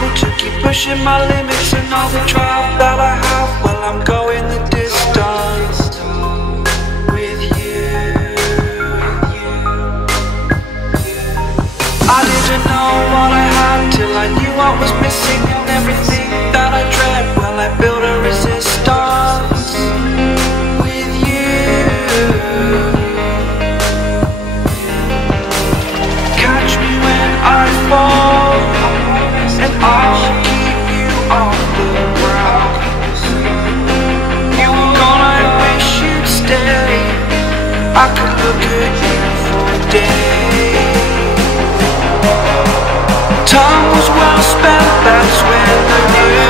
able to keep pushing my limits, and all the drive that I have, well, I'm going the distance with you. I didn't know what I had till I knew what was missing, and everything that I dread, well, I built a resistance with you. Catch me when I fall, and I'll keep you off the ground. You were gone, I wish you'd stay. I could look at you for days. Time was well spent, that's when I knew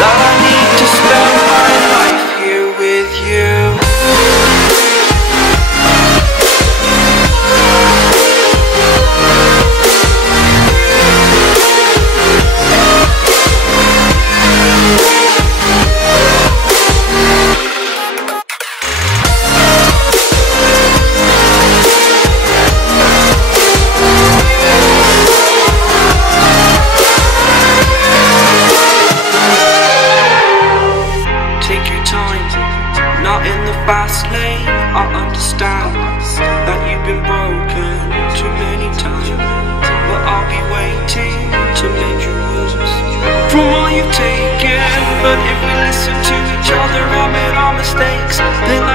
that I need to spend my life here with you. Fast lane, I understand that you've been broken too many times, but I'll be waiting to make you lose from all you've taken. But if we listen to each other, I made our mistakes, then